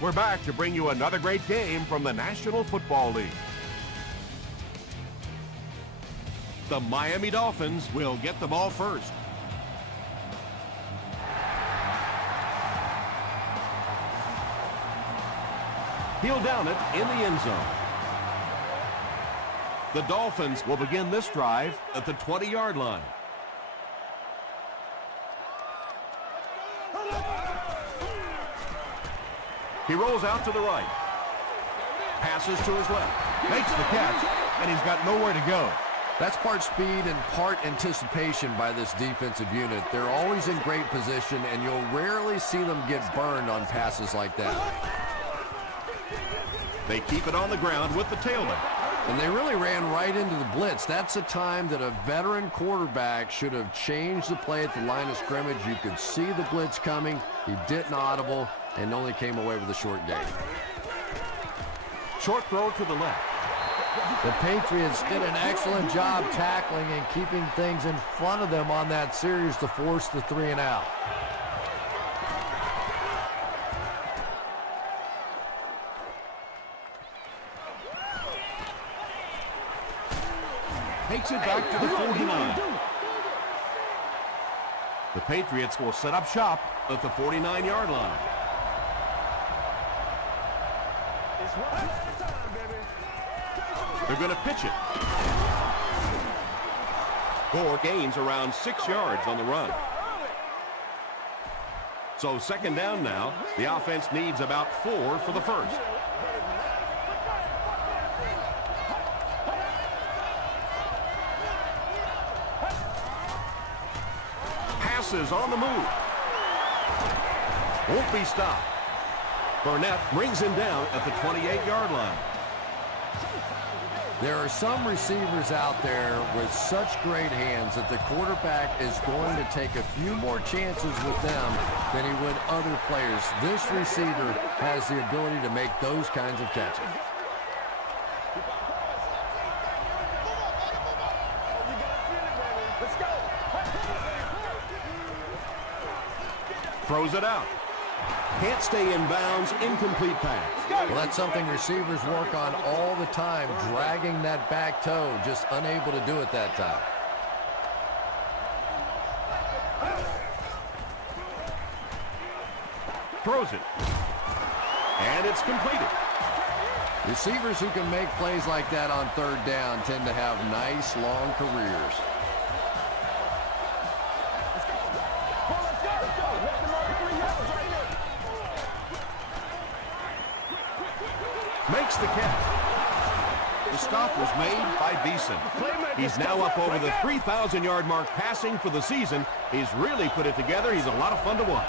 We're back to bring you another great game from the National Football League. The Miami Dolphins will get the ball first. He'll down it in the end zone. The Dolphins will begin this drive at the 20-yard line. He rolls out to the right. Passes to his left. Makes the catch, and he's got nowhere to go. That's part speed and part anticipation by this defensive unit. They're always in great position, and you'll rarely see them get burned on passes like that. They keep it on the ground with the tailback. And they really ran right into the blitz. That's a time that a veteran quarterback should have changed the play at the line of scrimmage. You could see the blitz coming. He didn't audible and only came away with a short gain. Short throw to the left. The Patriots did an excellent job tackling and keeping things in front of them on that series to force the 3 and out. Takes it back to the 49. The Patriots will set up shop at the 49-yard line. They're going to pitch it. Gore gains around 6 yards on the run. So second down now. The offense needs about 4 for the first. Passes on the move. Won't be stopped. Burnett brings him down at the 28-yard line. There are some receivers out there with such great hands that the quarterback is going to take a few more chances with them than he would other players. This receiver has the ability to make those kinds of catches. Throws it out. Can't stay in bounds. Incomplete pass. Well, that's something receivers work on all the time, dragging that back toe, just unable to do it that time. Throws it. And it's completed. Receivers who can make plays like that on third down tend to have nice, long careers. Makes the catch. The stop was made by Beeson. He's now up over the 3,000-yard mark passing for the season. He's really put it together. He's a lot of fun to watch.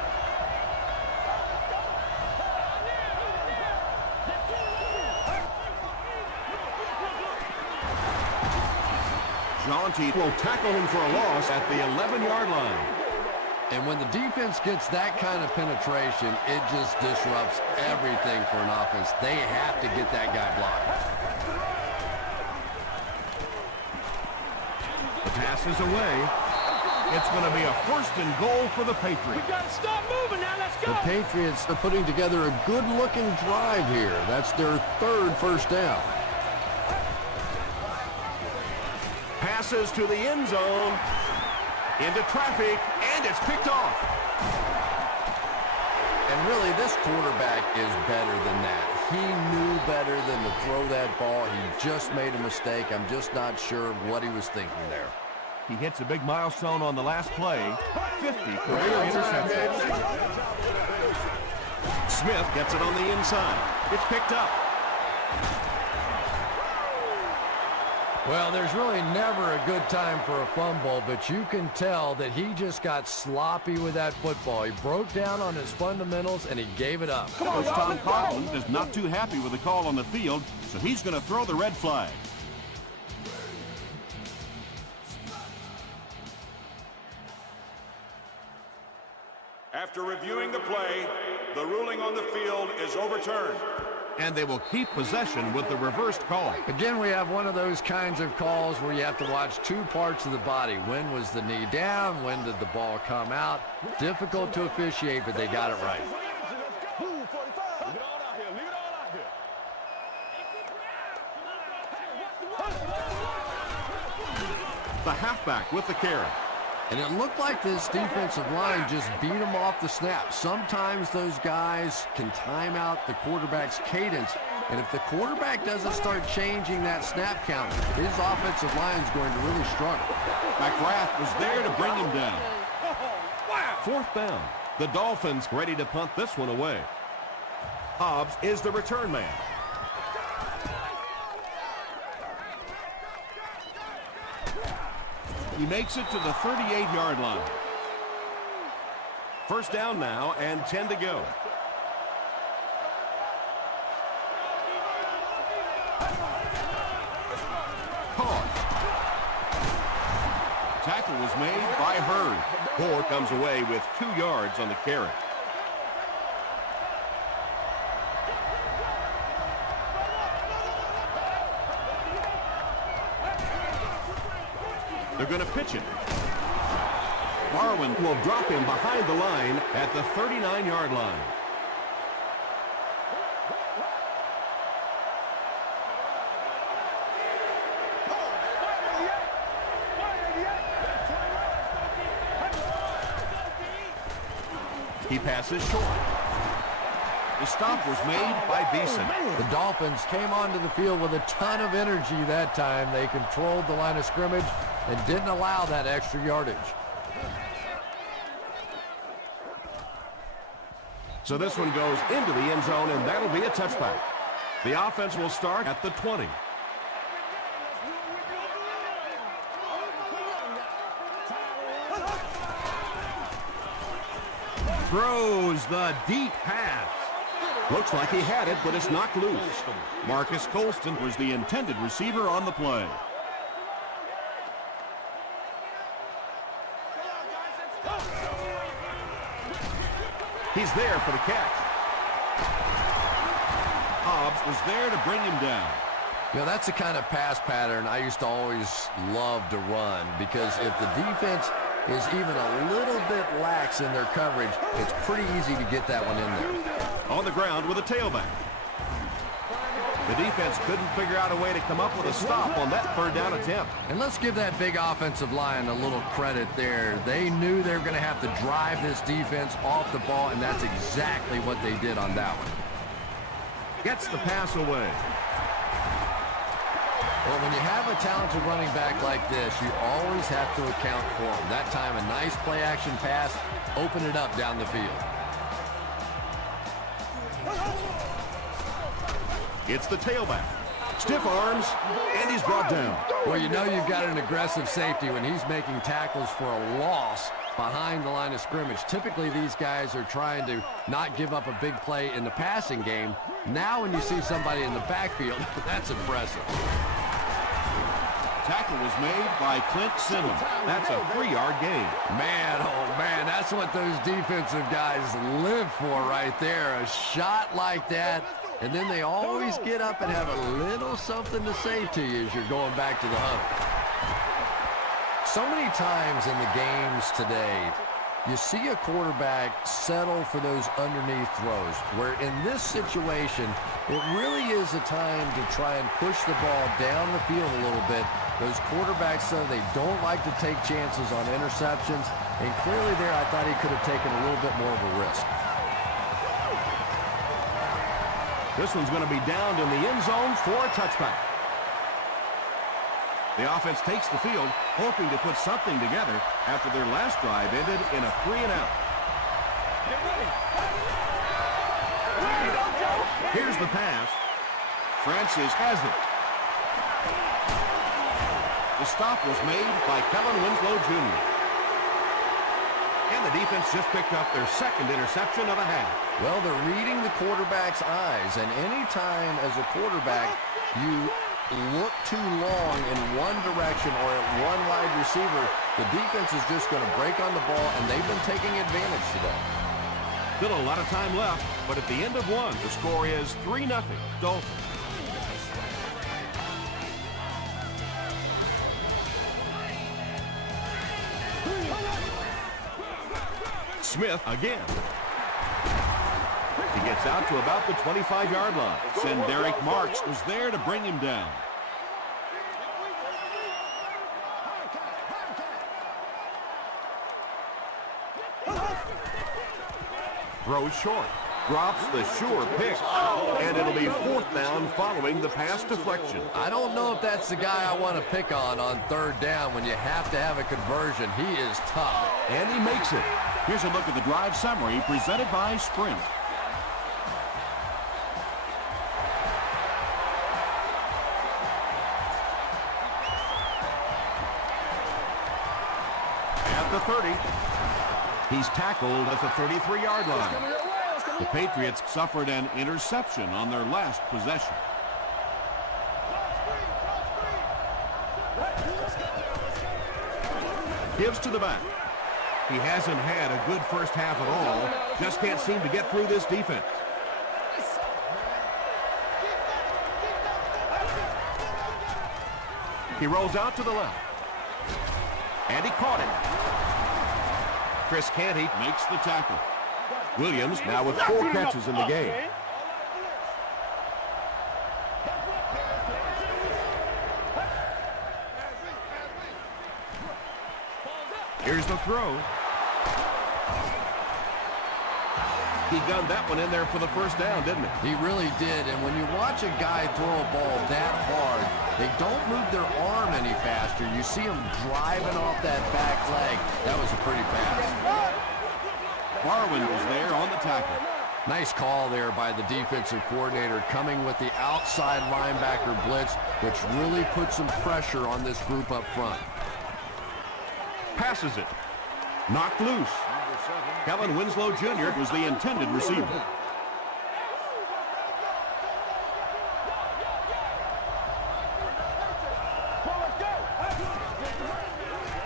Jaunty will tackle him for a loss at the 11-yard line. And when the defense gets that kind of penetration, it just disrupts everything for an offense. They have to get that guy blocked. The pass is away. It's going to be a 1st and goal for the Patriots. We got to stop moving now. Let's go. The Patriots are putting together a good-looking drive here. That's their 3rd first down. Passes to the end zone. Into traffic, and it's picked off. And really, this quarterback is better than that. He knew better than to throw that ball. He just made a mistake. I'm just not sure what he was thinking there. He hits a big milestone on the last play. 50 career interceptions. Smith gets it on the inside. It's picked up. Well, there's really never a good time for a fumble, but you can tell that he just got sloppy with that football. He broke down on his fundamentals, and he gave it up. Coach Tom Coughlin is not too happy with the call on the field, so he's going to throw the red flag. After reviewing the play, the ruling on the field is overturned. And they will keep possession with the reversed call. Again, we have one of those kinds of calls where you have to watch 2 parts of the body. When was the knee down? When did the ball come out? Difficult to officiate, but they got it right. the halfback with the carry. And it looked like this defensive line just beat them off the snap. Sometimes those guys can time out the quarterback's cadence. And if the quarterback doesn't start changing that snap count, his offensive line is going to really struggle. McGrath was there to bring him down. Fourth down. The Dolphins ready to punt this one away. Hobbs is the return man. He makes it to the 38-yard line. First down now and 10 to go. Caught. Tackle was made by Hurd. Moore comes away with 2 yards on the carry. They're going to pitch it. Barwin will drop him behind the line at the 39-yard line. He passes short. The stop was made by Beeson. The Dolphins came onto the field with a ton of energy that time. They controlled the line of scrimmage and didn't allow that extra yardage. So this one goes into the end zone, and that'll be a touchback. The offense will start at the 20. Throws the deep pass. Looks like he had it, but it's knocked loose. Marcus Colston was the intended receiver on the play. He's there for the catch. Hobbs was there to bring him down. You know, that's the kind of pass pattern I used to always love to run, because if the defense is even a little bit lax in their coverage, it's pretty easy to get that one in there. On the ground with a tailback. The defense couldn't figure out a way to come up with a stop on that third down attempt. And let's give that big offensive line a little credit there. They knew they were going to have to drive this defense off the ball, and that's exactly what they did on that one. Gets the pass away. Well, when you have a talented running back like this, you always have to account for him. That time, a nice play-action pass opened it up down the field. It's the tailback. Stiff arms, and he's brought down. Well, you know you've got an aggressive safety when he's making tackles for a loss behind the line of scrimmage. Typically, these guys are trying to not give up a big play in the passing game. Now, when you see somebody in the backfield, that's impressive. Tackle was made by Clint Simmons. That's a 3-yard gain. Man, oh man, that's what those defensive guys live for right there. A shot like that, and then they always get up and have a little something to say to you as you're going back to the huddle. So many times in the games today, you see a quarterback settle for those underneath throws, where in this situation, it really is a time to try and push the ball down the field a little bit. Those quarterbacks, though, they don't like to take chances on interceptions, and clearly there I thought he could have taken a little bit more of a risk. This one's going to be downed in the end zone for a touchback. The offense takes the field, hoping to put something together after their last drive ended in a 3-and-out. Here's the pass. Francis has it. The stop was made by Kellen Winslow Jr. And the defense just picked up their second interception of the half. Well, they're reading the quarterback's eyes, and any time as a quarterback you look too long in one direction or at one wide receiver, the defense is just going to break on the ball, and they've been taking advantage today. Still a lot of time left, but at the end of one, the score is 3-0 Dolphins. Smith again. He gets out to about the 25-yard line. Derek Marks was there to bring him down. Throws short. Drops the sure pick. And it'll be 4th down following the pass deflection. I don't know if that's the guy I want to pick on 3rd down when you have to have a conversion. He is tough. And he makes it. Here's a look at the drive summary presented by Sprint. At the 30. He's tackled at the 33-yard line. The Patriots suffered an interception on their last possession. Gives to the back. He hasn't had a good first half at all. Just can't seem to get through this defense. He rolls out to the left. And he caught it. Chris Canty makes the tackle. Williams now with 4 catches in the game. Here's the throw. He gunned that one in there for the first down, didn't he? He really did, and when you watch a guy throw a ball that hard, they don't move their arm any faster. You see him driving off that back leg. That was a pretty pass. Barwin was there on the tackle. Nice call there by the defensive coordinator, coming with the outside linebacker blitz, which really put some pressure on this group up front. Passes it. Knocked loose. Kellen Winslow Jr. was the intended receiver.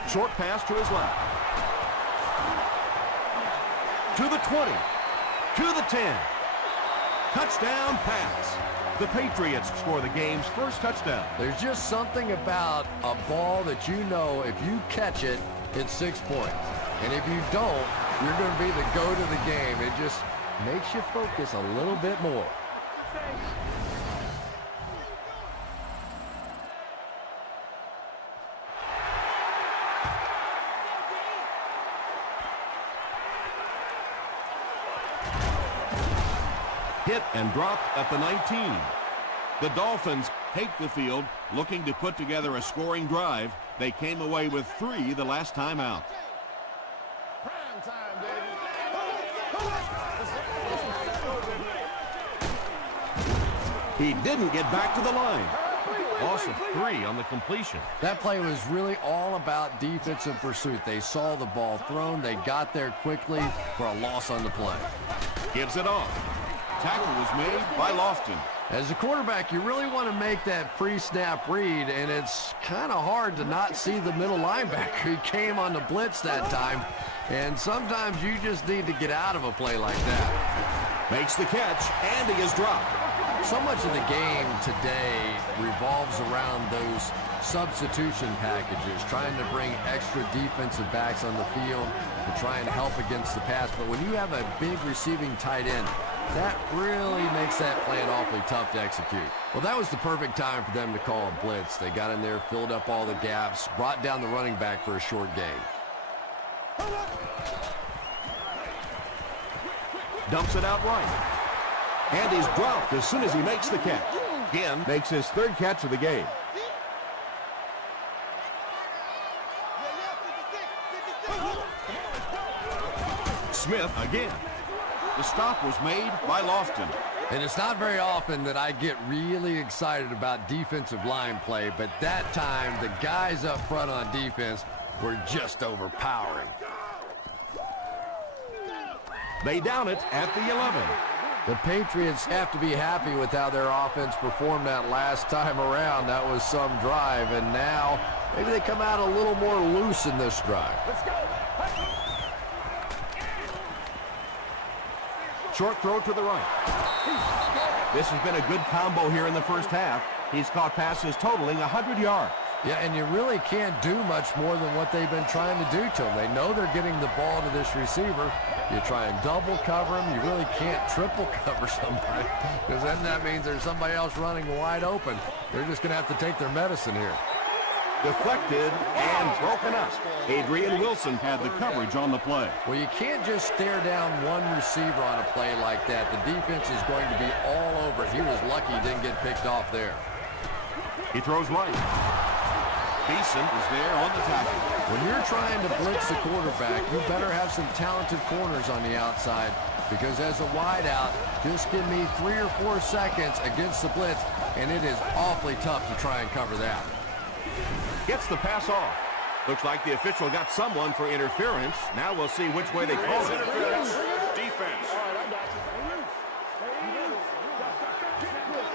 Short pass to his left. To the 20. To the 10. Touchdown pass. The Patriots score the game's first touchdown. There's just something about a ball that you know if you catch it, it's 6 points. And if you don't, you're going to be the go to the game. It just makes you focus a little bit more. Hit and dropped at the 19. The Dolphins take the field, looking to put together a scoring drive. They came away with 3 the last time out. He didn't get back to the line. Loss of 3 on the completion. That play was really all about defensive pursuit. They saw the ball thrown. They got there quickly for a loss on the play. Gives it off. Tackle was made by Lofton. As a quarterback, you really want to make that pre-snap read, and it's kind of hard to not see the middle linebacker. He came on the blitz that time, and sometimes you just need to get out of a play like that. Makes the catch, and he is dropped. So much of the game today revolves around those substitution packages, trying to bring extra defensive backs on the field to try and help against the pass. But when you have a big receiving tight end, that really makes that plan awfully tough to execute. Well, that was the perfect time for them to call a blitz. They got in there, filled up all the gaps, brought down the running back for a short gain. Dumps it out right. And he's dropped as soon as he makes the catch. Again, makes his 3rd catch of the game. Smith again. The stop was made by Lofton. And it's not very often that I get really excited about defensive line play, but that time the guys up front on defense were just overpowering. They down it at the 11. The Patriots have to be happy with how their offense performed that last time around. That was some drive, and now maybe they come out a little more loose in this drive. Let's go. Short throw to the right. This has been a good combo here in the first half. He's caught passes totaling 100 yards. Yeah, and you really can't do much more than what they've been trying to do to him. They know they're getting the ball to this receiver. You try and double cover him. You really can't triple cover somebody, because then that means there's somebody else running wide open. They're just going to have to take their medicine here. Deflected and broken up. Adrian Wilson had the coverage on the play. Well, you can't just stare down one receiver on a play like that. The defense is going to be all over it. He was lucky he didn't get picked off there. He throws right. Beeson is there on the tackle. When you're trying to blitz the quarterback, you better have some talented corners on the outside, because as a wideout, just give me 3 or 4 seconds against the blitz, and it is awfully tough to try and cover that. Gets the pass off. Looks like the official got someone for interference. Now we'll see which way they call it. Defense.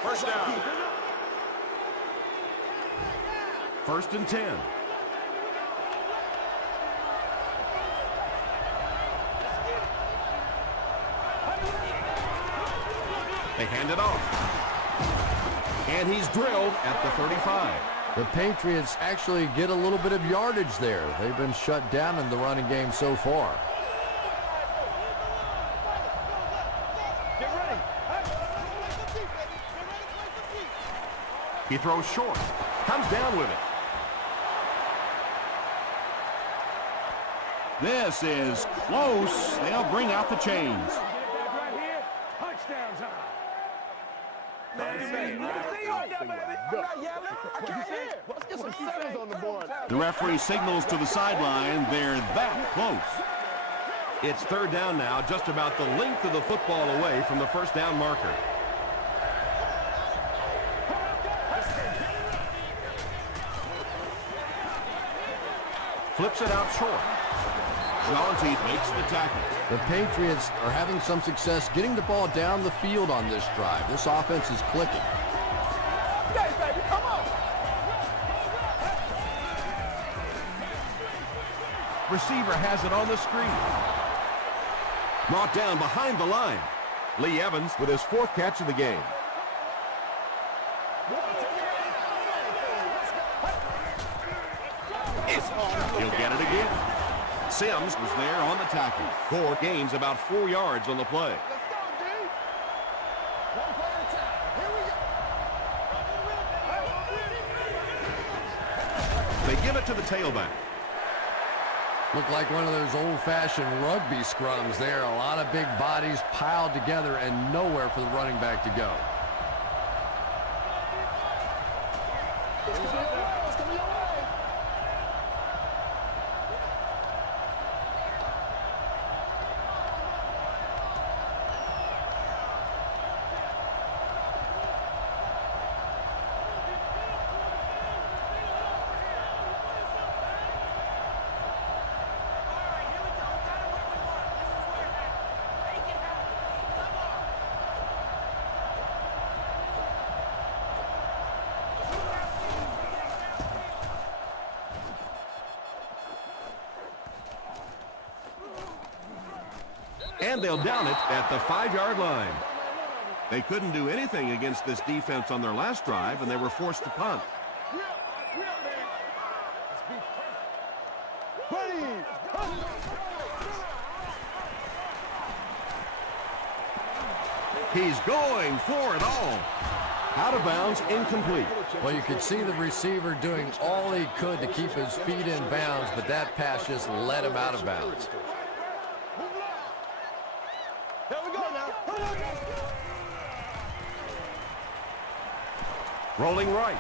First down. 1st and 10. They hand it off. And he's drilled at the 35. The Patriots actually get a little bit of yardage there. They've been shut down in the running game so far. He throws short. Comes down with it. This is close. They'll bring out the chains. The referee signals to the sideline. They're that close. It's 3rd down now, just about the length of the football away from the first down marker. Flips it out short. Johnson makes the tackle. The Patriots are having some success getting the ball down the field on this drive. This offense is clicking. Hey, baby, come on. Receiver has it on the screen. Brought down behind the line. Lee Evans with his 4th catch of the game. He'll get it again. Sims was there on the tackle. Ford gains about 4 yards on the play. They give it to the tailback. Looked like one of those old-fashioned rugby scrums there. A lot of big bodies piled together and nowhere for the running back to go. And they'll down it at the 5-yard line. They couldn't do anything against this defense on their last drive, and they were forced to punt. He's going for it all. Out of bounds, incomplete. Well, you could see the receiver doing all he could to keep his feet in bounds, but that pass just let him out of bounds. Rolling right.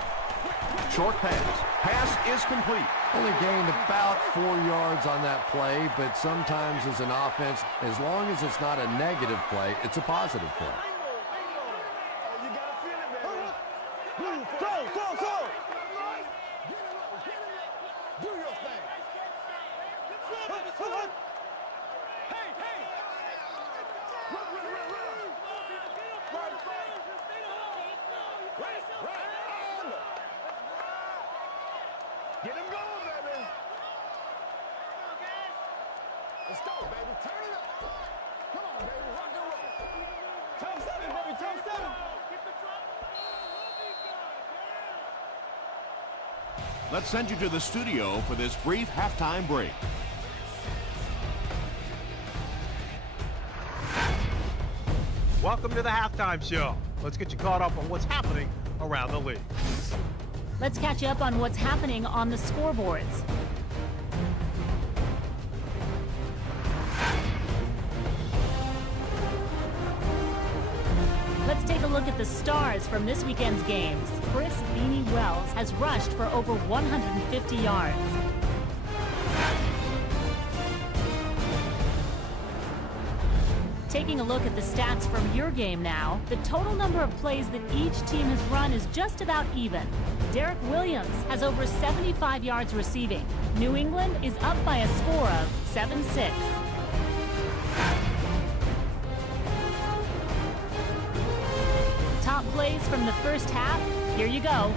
Short pass. Pass is complete. Only gained about 4 yards on that play, but sometimes as an offense, as long as it's not a negative play, it's a positive play. Get him going, baby. Let's go, baby. Turn it up. Come on, baby. Rock and roll. Top 7, baby. Top 7. Let's send you to the studio for this brief halftime break. Welcome to the halftime show. Let's get you caught up on what's happening around the league. Let's catch you up on what's happening on the scoreboards. Let's take a look at the stars from this weekend's games. Chris Beanie Wells has rushed for over 150 yards. Taking a look at the stats from your game now, the total number of plays that each team has run is just about even. Derek Williams has over 75 yards receiving. New England is up by a score of 7-6. Top plays from the first half, here you go.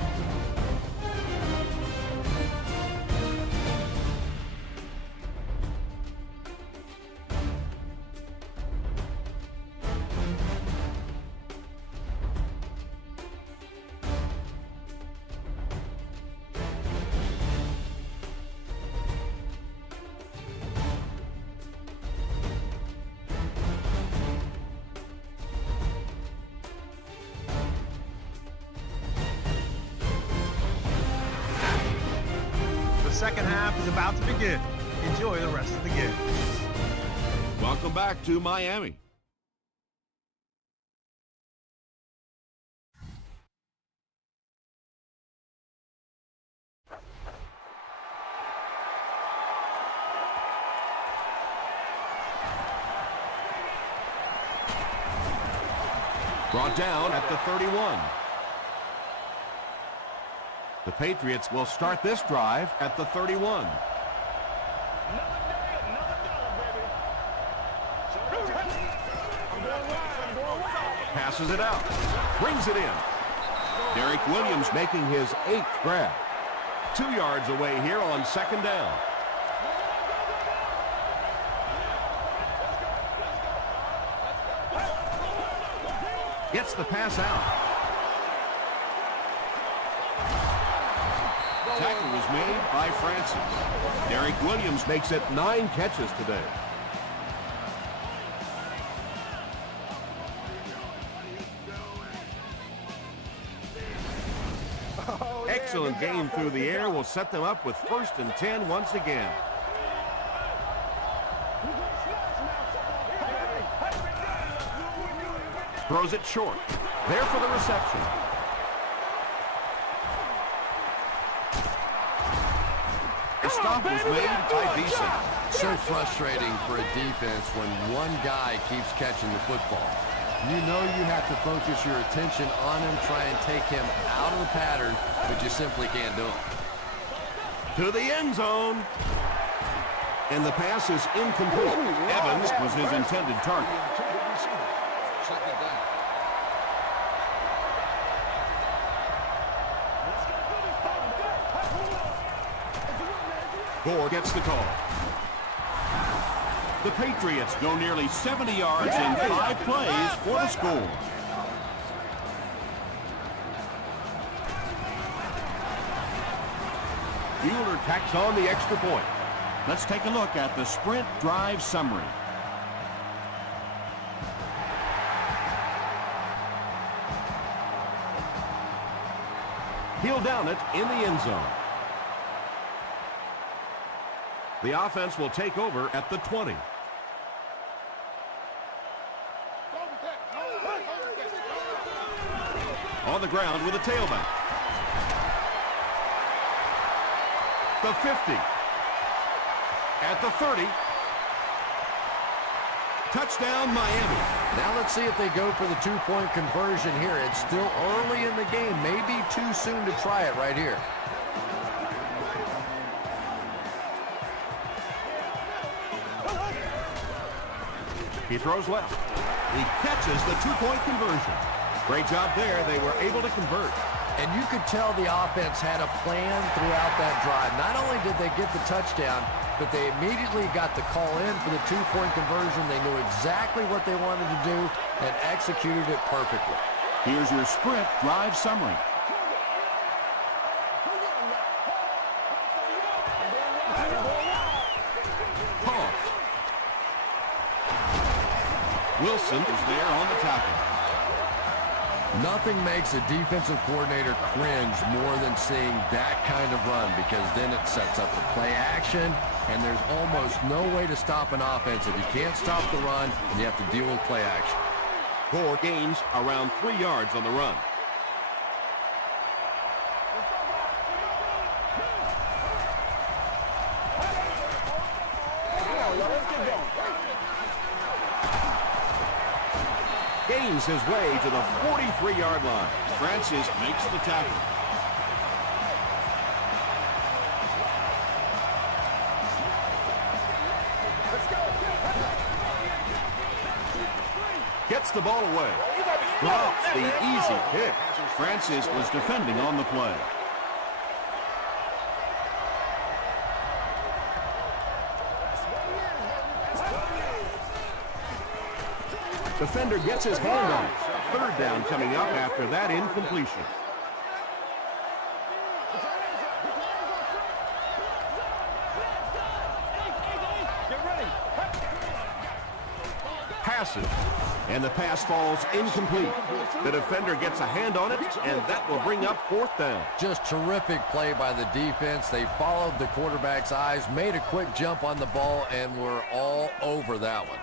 The second half is about to begin. Enjoy the rest of the game. Welcome back to Miami. Brought down at the 31. The Patriots will start this drive at the 31. Passes it out. Brings it in. Derek Williams making his 8th grab. 2 yards away here on second down. Gets the pass out. Tackle was made by Francis. Derek Williams makes it 9 catches today. Excellent game through the air will set them up with 1st and 10 once again. Throws it short. There for the reception. The stop was made by Beeson. So frustrating for a defense when one guy keeps catching the football. You know you have to focus your attention on him, try and take him out of the pattern, but you simply can't do it. To the end zone. And the pass is incomplete. Evans was his intended target. Gore gets the call. The Patriots go nearly 70 yards in 5 plays for the score. Bueller tacks on the extra point. Let's take a look at the sprint drive summary. He'll down it in the end zone. The offense will take over at the 20. On the ground with a tailback. The 50. At the 30. Touchdown, Miami. Now let's see if they go for the 2-point conversion here. It's still early in the game. Maybe too soon to try it right here. He throws left. He catches the 2-point conversion. Great job there. They were able to convert. And you could tell the offense had a plan throughout that drive. Not only did they get the touchdown, but they immediately got the call in for the 2-point conversion. They knew exactly what they wanted to do and executed it perfectly. Here's your sprint drive summary. Wilson is there on the tackle. Nothing makes a defensive coordinator cringe more than seeing that kind of run, because then it sets up the play action, and there's almost no way to stop an offense if you can't stop the run and you have to deal with play action. Gore gains around 3 yards on the run. Gains his way to the 43-yard line. Francis makes the tackle. Gets the ball away. Drops the easy pick. Francis was defending on the play. Defender gets his hand on it. Third down coming up after that incompletion. Passes, and the pass falls incomplete. The defender gets a hand on it, and that will bring up 4th down. Just terrific play by the defense. They followed the quarterback's eyes, made a quick jump on the ball, and were all over that one.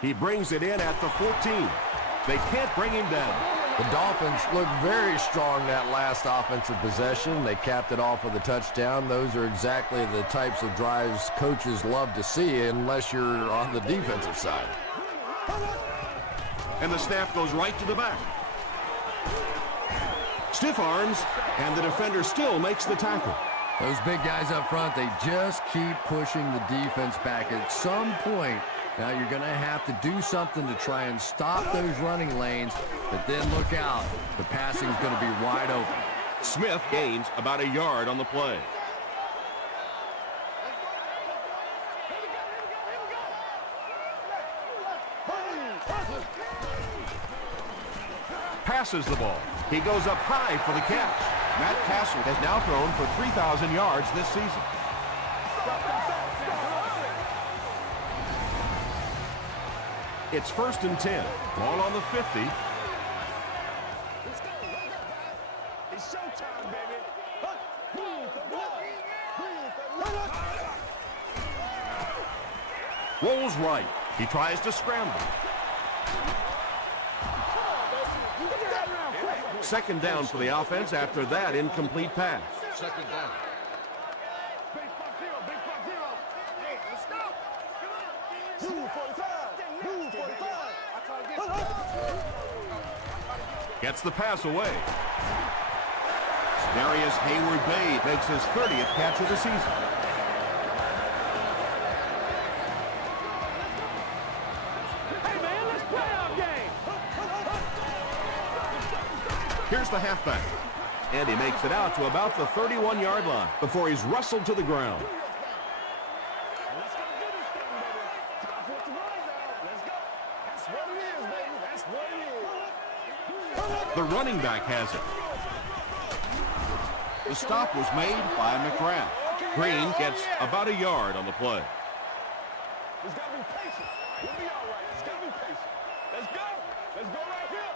He brings it in at the 14. They can't bring him down. The Dolphins looked very strong that last offensive possession. They capped it off with a touchdown. Those are exactly the types of drives coaches love to see, unless you're on the defensive side. And the snap goes right to the back. Stiff arms, and the defender still makes the tackle. Those big guys up front, they just keep pushing the defense back. At some point, now you're going to have to do something to try and stop those running lanes, but then look out. The passing's going to be wide open. Smith gains about a yard on the play. Passes the ball. He goes up high for the catch. Matt Castle has now thrown for 3,000 yards this season. It's 1st and 10. Ball on the 50. It's showtime, baby. Rolls right. He tries to scramble. 2nd down for the offense after that incomplete pass. 2nd down. Big fuck zero, big fuck zero. Hey, let's go. Move 45. Move 45. Gets the pass away. Darius Hayward-Bay makes his 30th catch of the season. Hey, man, let's play our game. Here's the halfback. And he makes it out to about the 31-yard line before he's wrestled to the ground. Let's go do this thing, baby. Time for it to run now. Let's go. That's what it is, baby. That's what it is. The running back has it. The stop was made by McGrath. Green gets about a yard on the play. Just gotta be patient. We'll be all right. Just gotta be patient. Let's go. Let's go right here.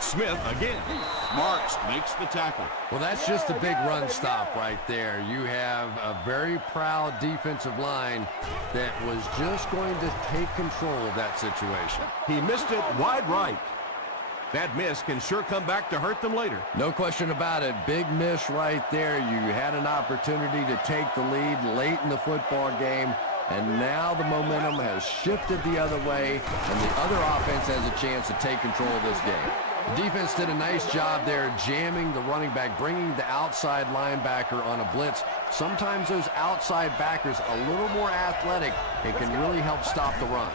Smith again. Marks makes the tackle. Well, that's just a big run stop right there. You have a very proud defensive line that was just going to take control of that situation. He missed it wide right. That miss can sure come back to hurt them later. No question about it. Big miss right there. You had an opportunity to take the lead late in the football game, and now the momentum has shifted the other way, and the other offense has a chance to take control of this game. The defense did a nice job there jamming the running back, bringing the outside linebacker on a blitz. Sometimes those outside backers a little more athletic and can really help stop the run.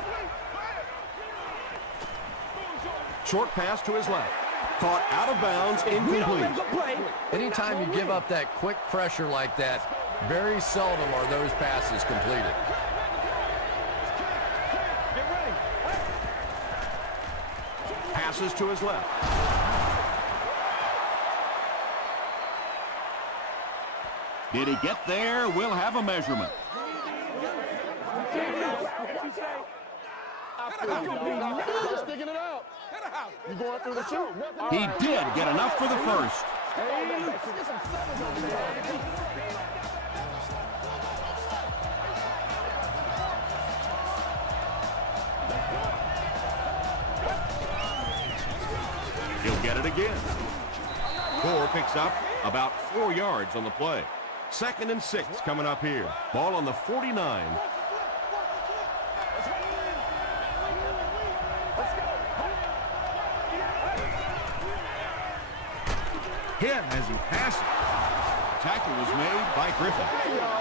Short pass to his left. Caught out of bounds, incomplete. Anytime you give up that quick pressure like that, very seldom are those passes completed. Passes to his left. Did he get there? We'll have a measurement. I feel you, dog. You're sticking it out. You going through the shoot. He did get enough for the first. He'll get it again. Gore picks up about 4 yards on the play. 2nd and 6 coming up here. Ball on the 49. Hit as he passes. Tackle was made by Griffin.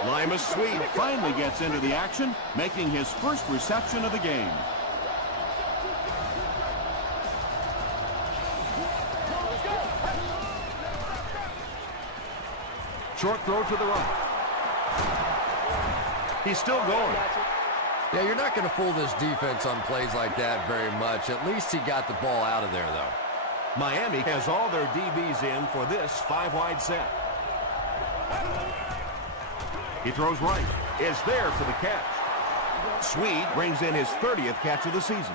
Limas Swede finally gets into the action, making his first reception of the game. Short throw to the right. He's still going. Yeah, you're not going to fool this defense on plays like that very much. At least he got the ball out of there, though. Miami has all their DBs in for this 5-wide set. He throws right. Is there for the catch. Swede brings in his 30th catch of the season.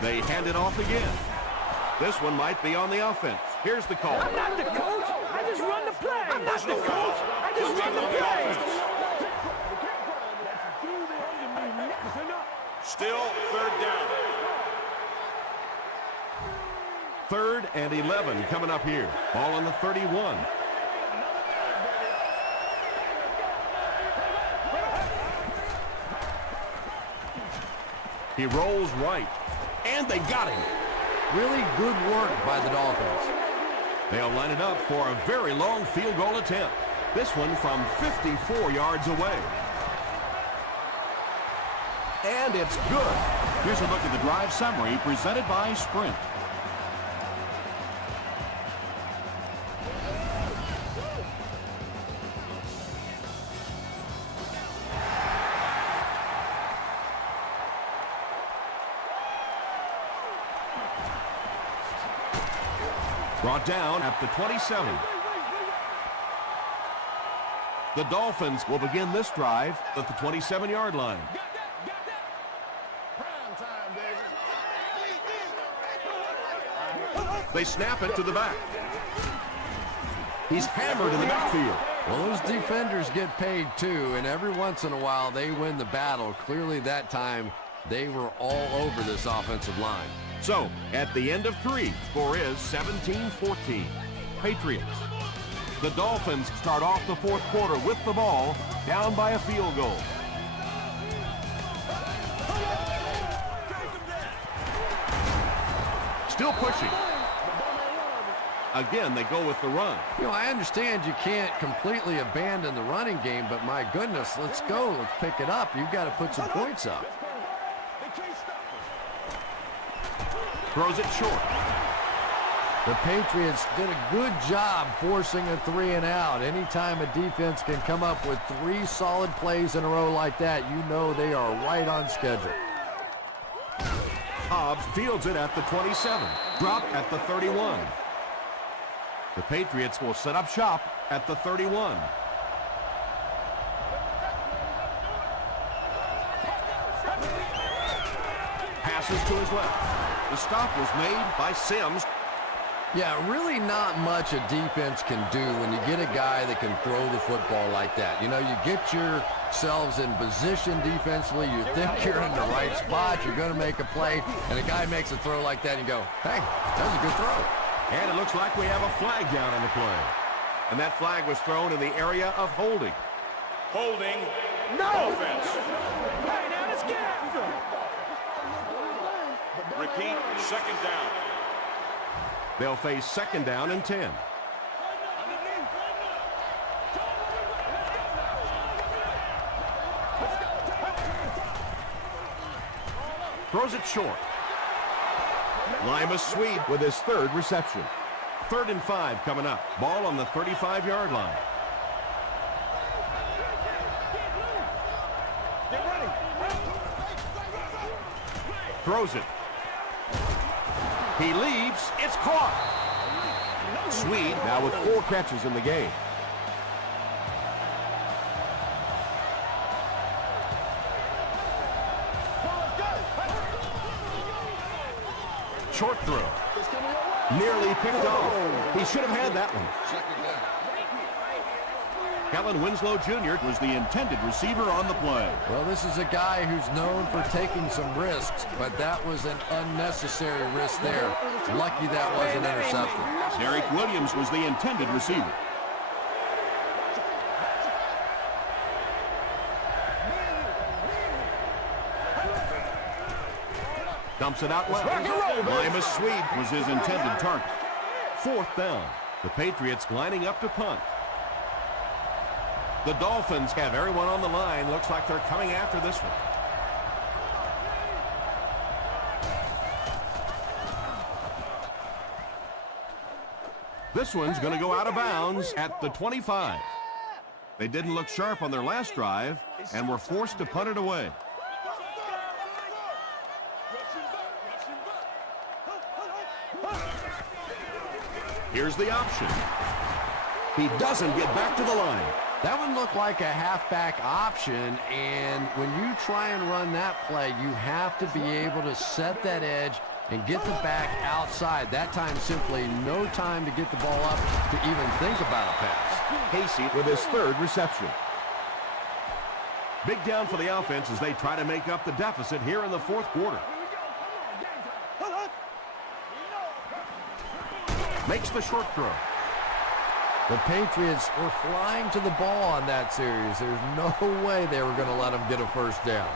They hand it off again. This one might be on the offense. Here's the call. I'm not the coach. I just run the play. I'm not the coach. I just run the play. Still 3rd down. 3rd and 11 coming up here. Ball on the 31. He rolls right. And they got him. Really good work by the Dolphins. They'll line it up for a very long field goal attempt. This one from 54 yards away. And it's good. Here's a look at the drive summary presented by Sprint. Brought down at the 27. The Dolphins will begin this drive at the 27-yard line. They snap it to the back. He's hammered in the backfield. Well, those defenders get paid too, and every once in a while they win the battle. Clearly that time they were all over this offensive line. So, at the end of 3, score is 17-14. Patriots. The Dolphins start off the 4th quarter with the ball, down by a field goal. Still pushing. Again, they go with the run. You know, I understand you can't completely abandon the running game, but my goodness, let's go. Let's pick it up. You've got to put some points up. Throws it short. The Patriots did a good job forcing a 3-and-out. Anytime a defense can come up with 3 solid plays in a row like that, you know they are right on schedule. Hobbs fields it at the 27. Drop at the 31. The Patriots will set up shop at the 31. Passes to his left. The stop was made by Sims. Yeah, really not much a defense can do when you get a guy that can throw the football like that. You know, you get yourselves in position defensively. You think you're in the right spot. You're going to make a play, and a guy makes a throw like that, and you go, hey, that was a good throw. And it looks like we have a flag down on the play. And that flag was thrown in the area of holding. Holding. No! Offense. Hey, now let's get after him. Repeat, 2nd down. They'll face 2nd down and 10. Throws it short. Limas Swede with his 3rd reception. 3rd and 5 coming up. Ball on the 35-yard line. Throws it. He leaps. It's caught. Swede now with 4 catches in the game. Short throw. Nearly picked off. He should have had that one. Kellen Winslow Jr. was the intended receiver on the play. Well, this is a guy who's known for taking some risks, but that was an unnecessary risk there. Lucky that wasn't intercepted. Derek Williams was the intended receiver. Dumps it out well. Limas Swede was his intended target. 4th down. The Patriots lining up to punt. The Dolphins have everyone on the line. Looks like they're coming after this one. This one's going to go out of bounds at the 25. They didn't look sharp on their last drive and were forced to punt it away. Here's the option. He doesn't get back to the line. That one looked like a halfback option, and when you try and run that play, you have to be able to set that edge and get the back outside. That time, simply no time to get the ball up to even think about a pass. Casey with his 3rd reception. Big down for the offense as they try to make up the deficit here in the 4th quarter. Makes the short throw. The Patriots were flying to the ball on that series. There's no way they were going to let them get a first down.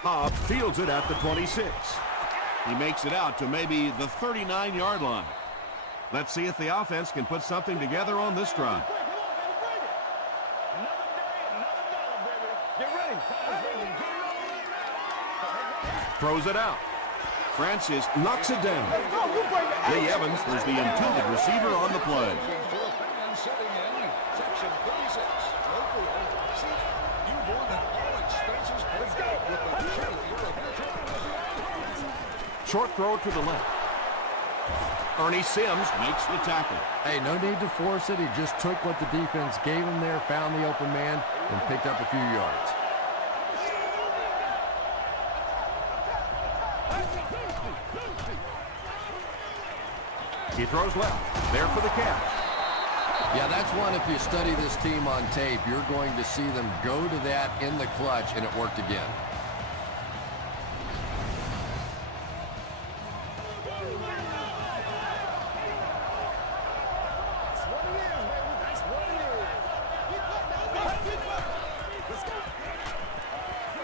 Hobbs fields it at the 26. He makes it out to maybe the 39-yard line. Let's see if the offense can put something together on this drive. Throws it out. Francis knocks it down. Lee Evans was the intended receiver on the play. Short throw to the left. Ernie Sims makes the tackle. Hey, no need to force it. He just took what the defense gave him there, found the open man, and picked up a few yards. He throws left. There for the catch. Yeah, that's one, if you study this team on tape, you're going to see them go to that in the clutch, and it worked again.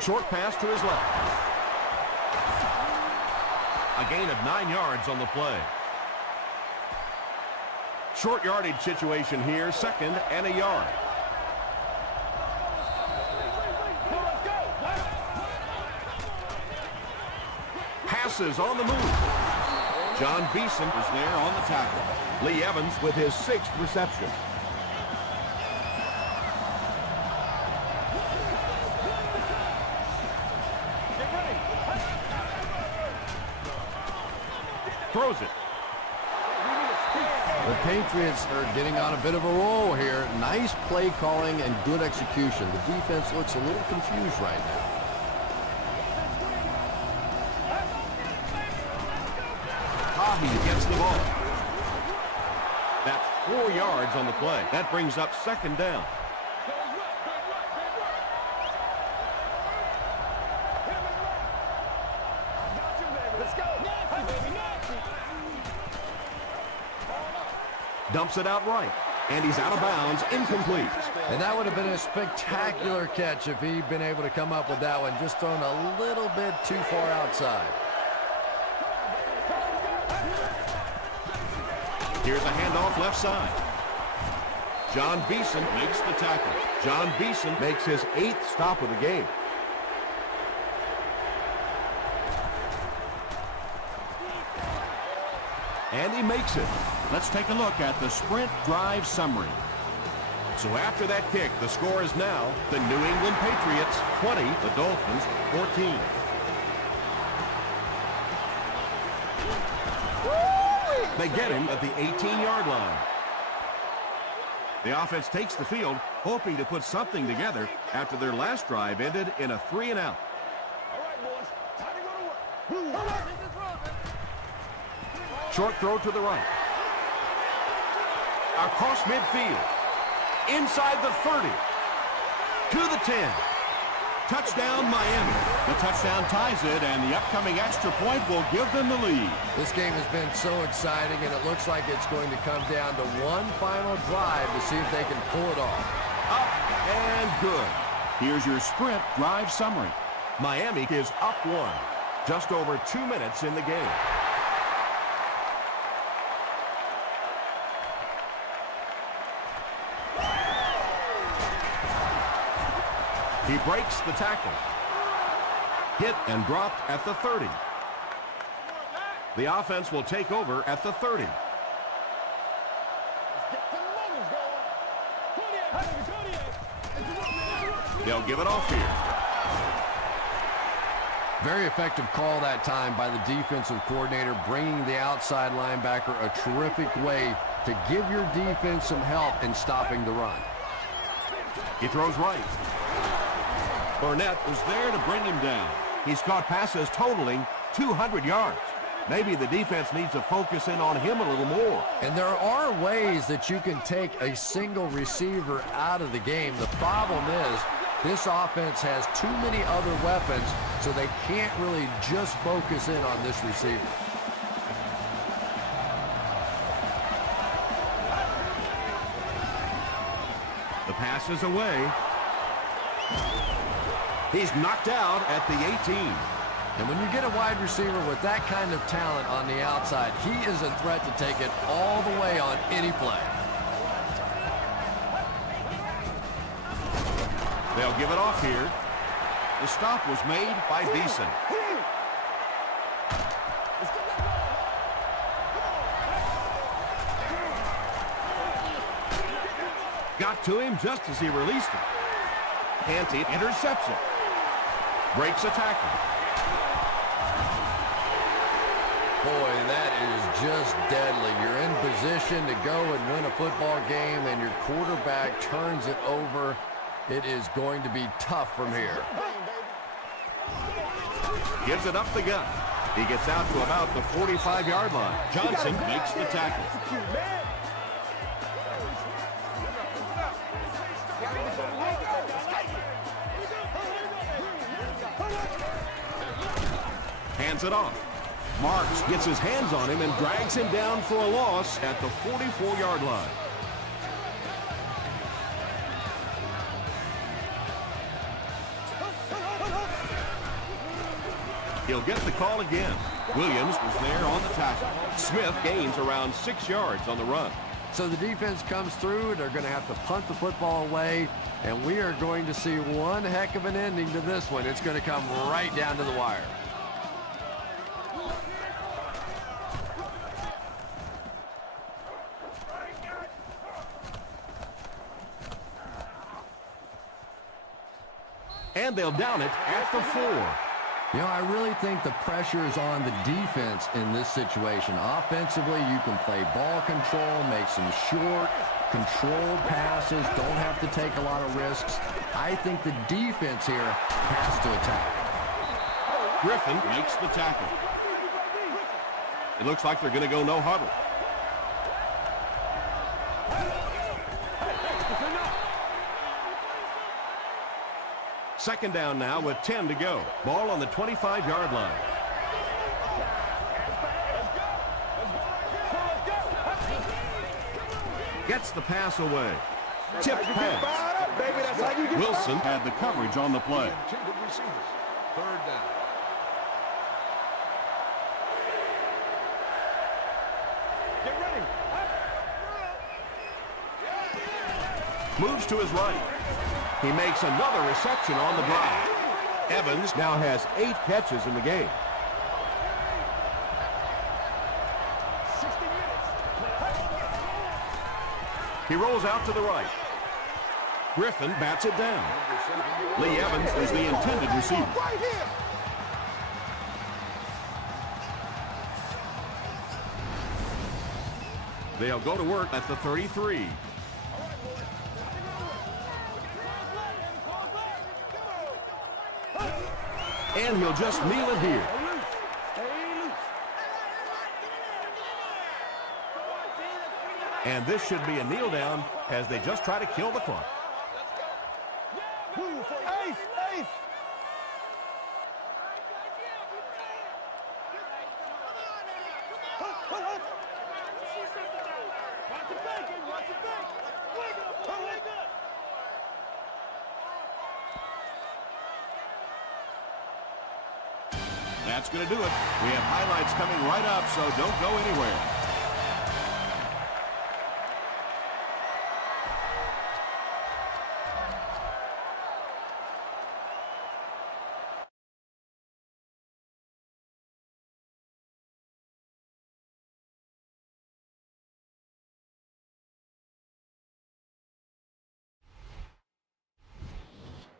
Short pass to his left. A gain of 9 yards on the play. Short yardage situation here, 2nd and a yard. Passes on the move. John Beeson is there on the tackle. Lee Evans with his 6th reception. Throws it. The Patriots are getting on a bit of a roll here. Nice play calling and good execution. The defense looks a little confused right now. Tahi gets the ball. That's 4 yards on the play. That brings up 2nd down. Dumps it out right, and he's out of bounds, incomplete. And that would have been a spectacular catch if he'd been able to come up with that one, just thrown a little bit too far outside. Here's a handoff left side. John Beeson makes the tackle. John Beeson makes his 8th stop of the game. And he makes it. Let's take a look at the sprint drive summary. So after that kick, the score is now the New England Patriots 20, the Dolphins 14. They get him at the 18-yard line. The offense takes the field, hoping to put something together after their last drive ended in a 3-and-out. All right, boys. Time to go to work. Short throw to the right. Across midfield. Inside the 30. To the 10. Touchdown, Miami. The touchdown ties it, and the upcoming extra point will give them the lead. This game has been so exciting, and it looks like it's going to come down to one final drive to see if they can pull it off. Up and good. Here's your sprint drive summary. Miami is up 1. Just over 2 minutes in the game. He breaks the tackle. Hit and dropped at the 30. The offense will take over at the 30. They'll give it off here. Very effective call that time by the defensive coordinator, bringing the outside linebacker a terrific way to give your defense some help in stopping the run. He throws right. Burnett was there to bring him down. He's caught passes totaling 200 yards. Maybe the defense needs to focus in on him a little more. And there are ways that you can take a single receiver out of the game. The problem is this offense has too many other weapons, so they can't really just focus in on this receiver. The pass is away. He's knocked out at the 18. And when you get a wide receiver with that kind of talent on the outside, he is a threat to take it all the way on any play. They'll give it off here. The stop was made by Beeson. Got to him just as he released it. Canty intercepts it. Breaks a tackle. Boy, that is just deadly. You're in position to go and win a football game, and your quarterback turns it over. It is going to be tough from here. Gives it up the gut. He gets out to about the 45-yard line. Johnson makes the tackle. Hands it off. Marks gets his hands on him and drags him down for a loss at the 44-yard line. He'll get the call again. Williams was there on the tackle. Smith gains around 6 yards on the run. So the defense comes through. They're going to have to punt the football away, and we are going to see one heck of an ending to this one. It's going to come right down to the wire. And they'll down it at the 4. You know, I really think the pressure is on the defense in this situation. Offensively, you can play ball control, make some short, controlled passes, don't have to take a lot of risks. I think the defense here has to attack. Griffin makes the tackle. It looks like they're going to go no huddle. Second down now with 10 to go. Ball on the 25-yard line. Gets the pass away. Tipped pass. Wilson had the coverage on the play. Third down. Get ready. Moves to his right. He makes another reception on the drive. Evans now has 8 catches in the game. 60 minutes. He rolls out to the right. Griffin bats it down. Lee Evans is the intended receiver. Right here. They'll go to work at the 33. And he'll just kneel it here. And this should be a kneel down as they just try to kill the clock. Ace! That's going to do it. We have highlights coming right up, so don't go anywhere.